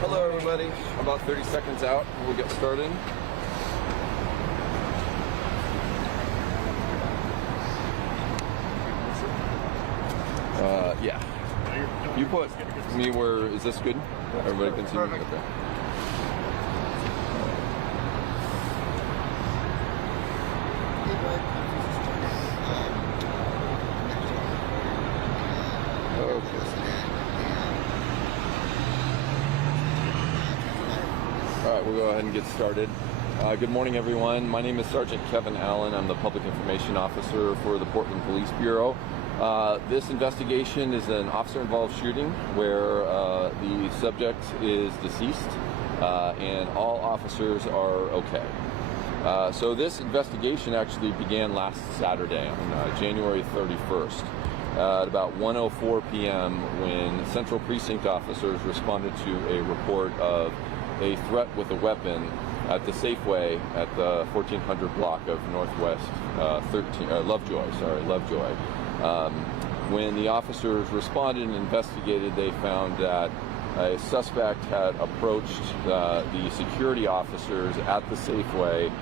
Hello everybody, about 30 seconds out, we'll get started. Yeah. You put me where, is this good? Everybody can see me? Okay. All right, we'll go ahead and get started. Good morning, everyone. My name is Sergeant Kevin Allen. I'm the Public Information Officer for the Portland Police Bureau. This investigation is an officer-involved shooting where the subject is deceased and all officers are okay. So this investigation actually began last Saturday on January 31st. At about 1:04 p.m. when Central Precinct officers responded to a report of a threat with a weapon at the Safeway at the 1400 block of Northwest Lovejoy. When the officers responded and investigated, they found that a suspect had approached the security officers at the Safeway,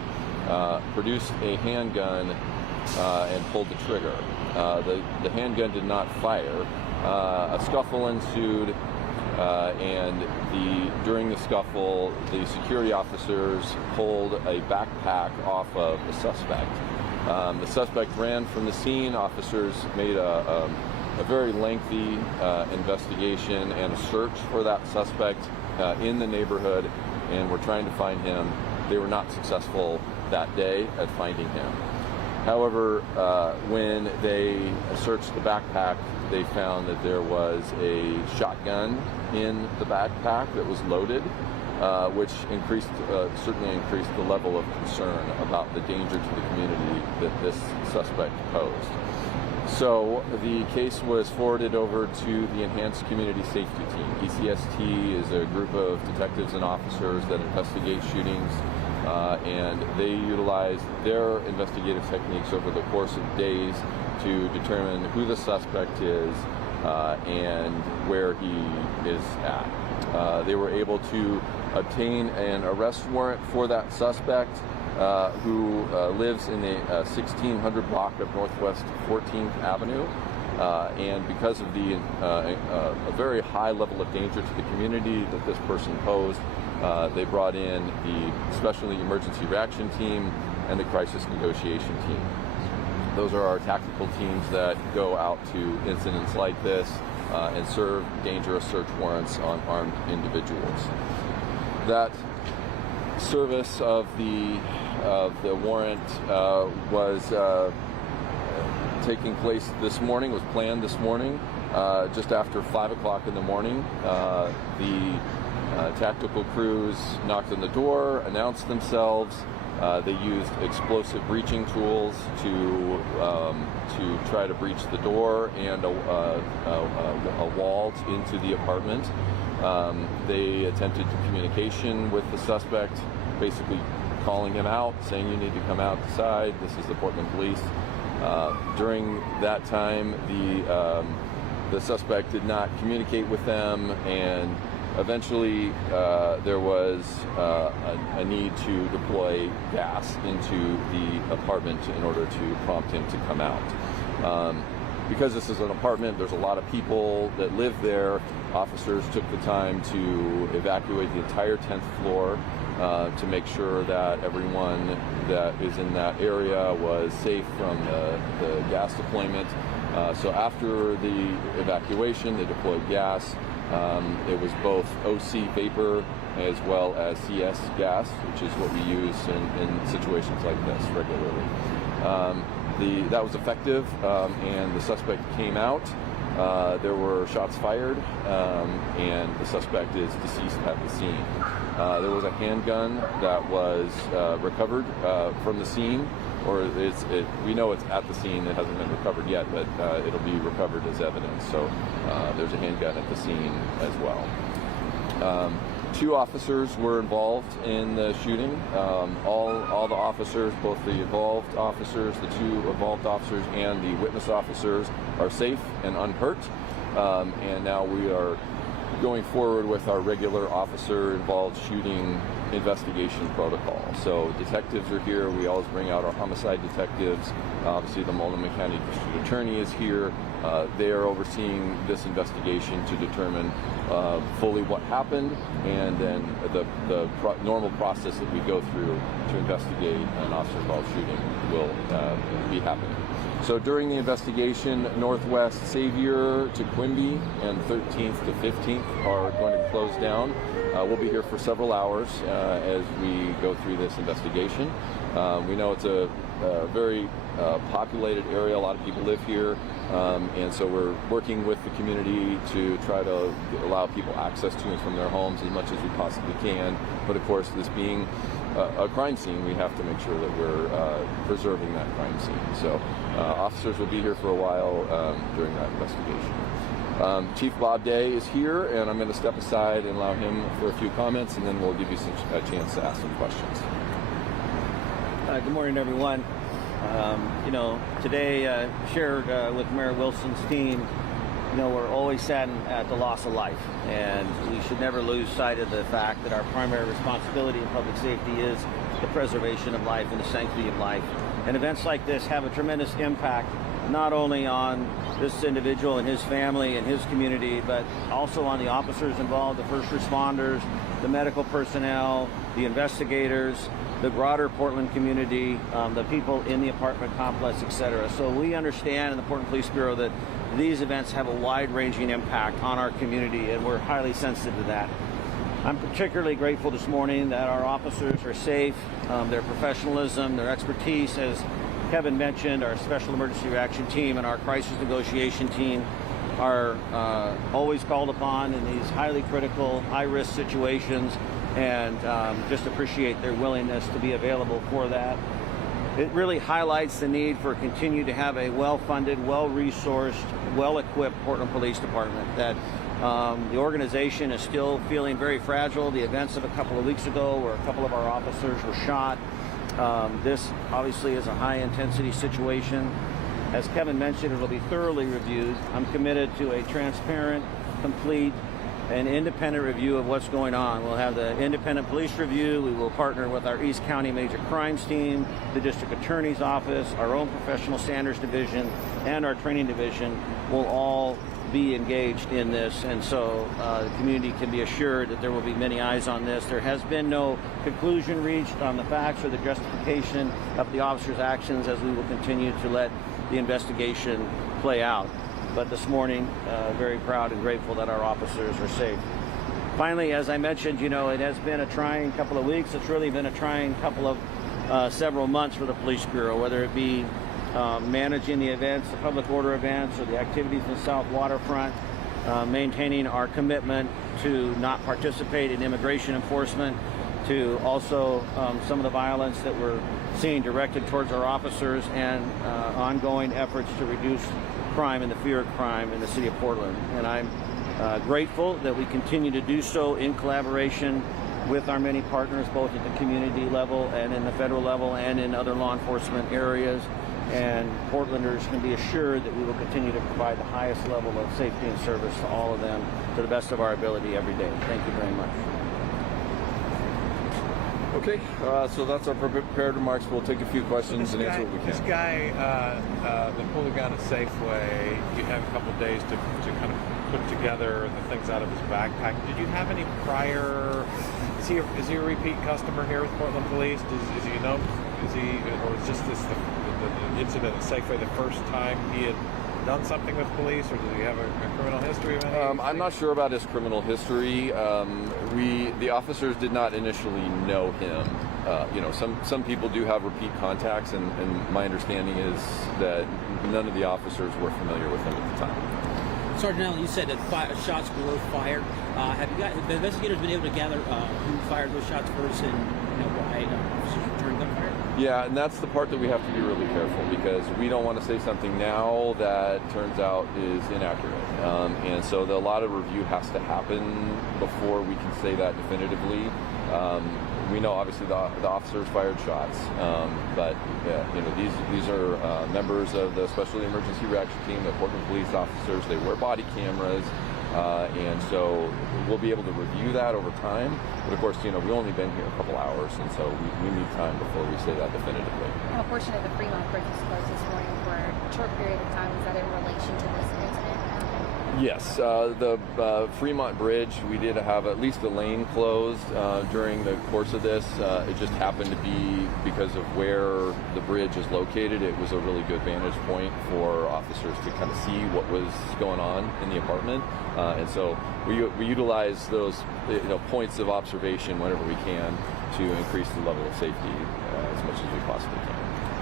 produced a handgun, and pulled the trigger. The handgun did not fire. A scuffle ensued, and during the scuffle, the security officers pulled a backpack off of the suspect. The suspect ran from the scene. Officers made a very lengthy investigation and a search for that suspect in the neighborhood, and were trying to find him. They were not successful that day at finding him. However, when they searched the backpack, they found that there was a shotgun in the backpack that was loaded, which certainly increased the level of concern about the danger to the community that this suspect posed. So the case was forwarded over to the Enhanced Community Safety Team. ECST is a group of detectives and officers that investigate shootings, and they utilize their investigative techniques over the course of days to determine who the suspect is and where he is at. They were able to obtain an arrest warrant for that suspect who lives in the 1600 block of Northwest 14th Avenue. And because of a very high level of danger to the community that this person posed, they brought in the Special Emergency Reaction Team and the Crisis Negotiation Team. Those are our tactical teams that go out to incidents like this and serve dangerous search warrants on armed individuals. That service of the warrant was taking place this morning, was planned this morning, just after 5 o'clock in the morning. The tactical crews knocked on the door, announced themselves. They used explosive breaching tools to try to breach the door and a wall into the apartment. They attempted communication with the suspect, basically calling him out, saying you need to come outside. This is the Portland Police. During that time, the suspect did not communicate with them, and eventually there was a need to deploy gas into the apartment in order to prompt him to come out. Because this is an apartment, there's a lot of people that live there. Officers took the time to evacuate the entire 10th floor to make sure that everyone that is in that area was safe from the gas deployment. So after the evacuation, they deployed gas. It was both OC vapor as well as CS gas, which is what we use in situations like this regularly. That was effective, and the suspect came out. There were shots fired, and the suspect is deceased at the scene. There was a handgun that was recovered from the scene, or we know it's at the scene. It hasn't been recovered yet, but it'll be recovered as evidence. So there's a handgun at the scene as well. 2 officers were involved in the shooting. All the officers, both the involved officers, the 2 involved officers, and the witness officers are safe and unhurt. And now we are going forward with our regular officer-involved shooting investigation protocol. So detectives are here. We always bring out our homicide detectives. Obviously, the Multnomah County District Attorney is here. They are overseeing this investigation to determine fully what happened, and then the normal process that we go through to investigate an officer-involved shooting will be happening. So during the investigation, Northwest Savior to Quimby and 13th to 15th are going to close down. We'll be here for several hours as we go through this investigation. We know it's a very populated area. A lot of people live here, and so we're working with the community to try to allow people access to and from their homes as much as we possibly can. But of course, this being a crime scene, we have to make sure that we're preserving that crime scene. So officers will be here for a while during that investigation. Chief Bob Day is here, and I'm going to step aside and allow him for a few comments, and then we'll give you a chance to ask some questions. Good morning, everyone. Today shared with Mayor Wilson's team, we're always saddened at the loss of life, and we should never lose sight of the fact that our primary responsibility in public safety is the preservation of life and the sanctity of life. And events like this have a tremendous impact, not only on this individual and his family and his community, but also on the officers involved, the first responders, the medical personnel, the investigators, the broader Portland community, the people in the apartment complex, etc. So we understand in the Portland Police Bureau that these events have a wide-ranging impact on our community, and we're highly sensitive to that. I'm particularly grateful this morning that our officers are safe, their professionalism, their expertise, as Kevin mentioned, our Special Emergency Reaction Team and our Crisis Negotiation Team are always called upon in these highly critical, high-risk situations, and just appreciate their willingness to be available for that. It really highlights the need for continue to have a well-funded, well-resourced, well-equipped Portland Police Department. That the organization is still feeling very fragile. The events of a couple of weeks ago where a couple of our officers were shot. This obviously is a high-intensity situation. As Kevin mentioned, it will be thoroughly reviewed. I'm committed to a transparent, complete, and independent review of what's going on. We'll have the independent police review. We will partner with our East County Major Crimes Team, the District Attorney's Office, our own Professional Standards Division, and our Training Division will all be engaged in this, and so the community can be assured that there will be many eyes on this. There has been no conclusion reached on the facts or the justification of the officers' actions, as we will continue to let the investigation play out. But this morning, very proud and grateful that our officers are safe. Finally, as I mentioned, it has been a trying couple of weeks. It's really been a trying couple of several months for the Police Bureau, whether it be managing the events, the public order events, or the activities in the South Waterfront, maintaining our commitment to not participate in immigration enforcement, to also some of the violence that we're seeing directed towards our officers, and ongoing efforts to reduce crime and the fear of crime in the city of Portland. And I'm grateful that we continue to do so in collaboration with our many partners, both at the community level and in the federal level and in other law enforcement areas. And Portlanders can be assured that we will continue to provide the highest level of safety and service to all of them to the best of our ability every day. Thank you very much. Okay, so that's our prepared remarks. We'll take a few questions and answer what we can. This guy that pulled a gun at Safeway, you have a couple of days to kind of put together the things out of his backpack. Did you have any prior? Is he a repeat customer here with Portland Police? Is he or is just this the incident at Safeway the first time he had done something with police, or does he have a criminal history of anything? I'm not sure about his criminal history. The officers did not initially know him. Some people do have repeat contacts, and my understanding is that none of the officers were familiar with him at the time. Sergeant Allen, you said that shots were fired. Have the investigators been able to gather who fired those shots first, and why officers returned gunfire? Yeah, and that's the part that we have to be really careful, because we don't want to say something now that turns out is inaccurate. And so a lot of review has to happen before we can say that definitively. We know obviously the officers fired shots, but these are members of the Special Emergency Reaction Team, the Portland Police officers. They wear body cameras. And so we'll be able to review that over time. But of course, we've only been here a couple hours, and so we need time before we say that definitively. A portion of the Fremont Bridge was closed this morning for a short period of time. Is that in relation to this incident? Yes, the Fremont Bridge, we did have at least a lane closed during the course of this. It just happened to be because of where the bridge is located. It was a really good vantage point for officers to kind of see what was going on in the apartment. And so we utilize those points of observation whenever we can to increase the level of safety as much as we possibly can.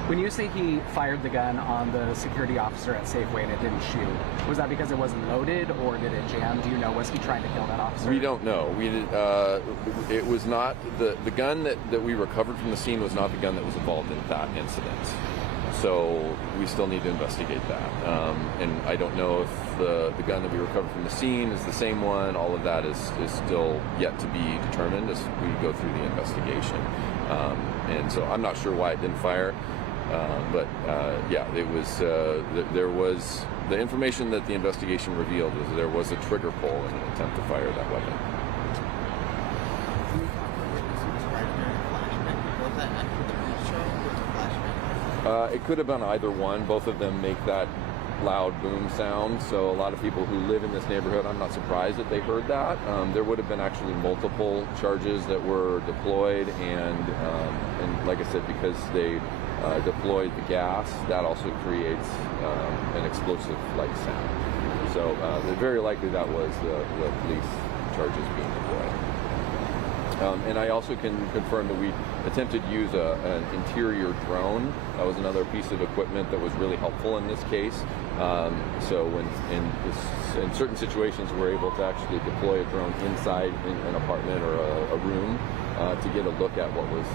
When you say he fired the gun on the security officer at Safeway and it didn't shoot, was that because it wasn't loaded or did it jam? Do you know? Was he trying to kill that officer? We don't know. It was not the gun that we recovered from the scene was not the gun that was involved in that incident. So we still need to investigate that. And I don't know if the gun that we recovered from the scene is the same one. All of that is still yet to be determined as we go through the investigation. And so I'm not sure why it didn't fire. But it was. There was the information that the investigation revealed was there was a trigger pull in an attempt to fire that weapon. It could have been either one. Both of them make that loud boom sound. So a lot of people who live in this neighborhood, I'm not surprised that they heard that. There would have been actually multiple charges that were deployed, and like I said, because they deployed the gas, that also creates an explosive like sound. So very likely that was the police charges being deployed. And I also can confirm that we attempted to use an interior drone. That was another piece of equipment that was really helpful in this case. So when in certain situations, we're able to actually deploy a drone inside an apartment or a room to get a look at what was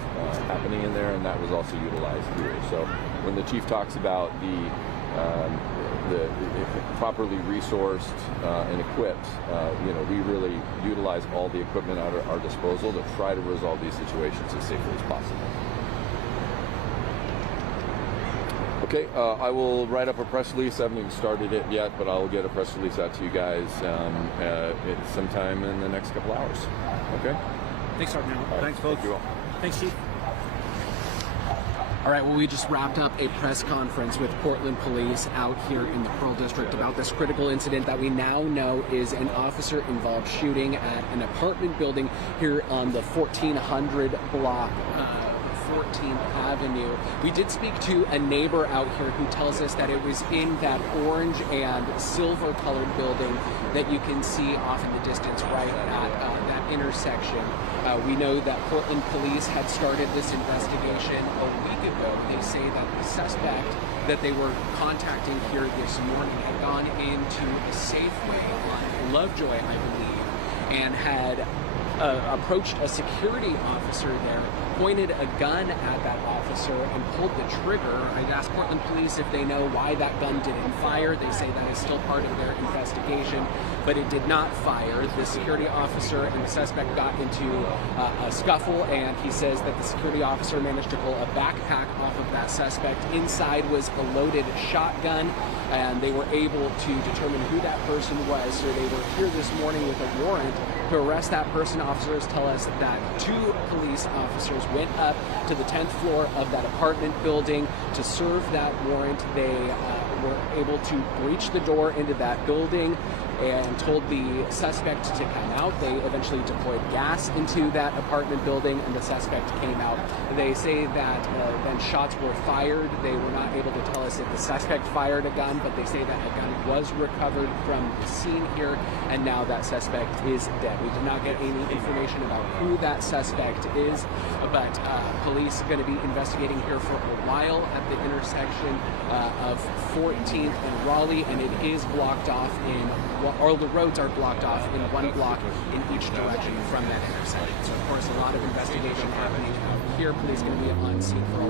happening in there, and that was also utilized here. So when the chief talks about the properly resourced and equipped, we really utilize all the equipment at our disposal to try to resolve these situations as safely as possible. Okay, I will write up a press release. I haven't even started it yet, but I'll get a press release out to you guys sometime in the next couple hours. Okay? Thanks, Sergeant. Right, Thanks, folks. Thank you all. Thanks, Chief. All right, well, we just wrapped up a press conference with Portland Police out here in the Pearl District about this critical incident that we now know is an officer-involved shooting at an apartment building here on the 1400 block, 14th Avenue. We did speak to a neighbor out here who tells us that it was in that orange and silver-colored building that you can see off in the distance right at that intersection. We know that Portland Police had started this investigation a week ago. They say that the suspect that they were contacting here this morning had gone into a Safeway on Lovejoy, I believe, and had approached a security officer there, pointed a gun at that officer and pulled the trigger. I asked Portland Police if they know why that gun didn't fire. They say that is still part of their investigation, but it did not fire. The security officer and the suspect got into a scuffle, and he says that the security officer managed to pull a backpack off of that suspect. Inside was a loaded shotgun, and they were able to determine who that person was. So they were here this morning with a warrant to arrest that person. Officers tell us that 2 police officers went up to the 10th floor of that apartment building to serve that warrant. They were able to breach the door into that building and told the suspect to come out. They eventually deployed gas into that apartment building, and the suspect came out. They say that then shots were fired. They were not able to tell us if the suspect fired a gun, but they say that a gun was recovered from the scene here, and now that suspect is dead. We did not get any information about who that suspect is, but police are going to be investigating here for a while at the intersection of 14th and Raleigh, and it is blocked off all the roads are blocked off in one block in each direction from that intersection. So, of course, a lot of investigation happening out here. Police going to be on scene for a while.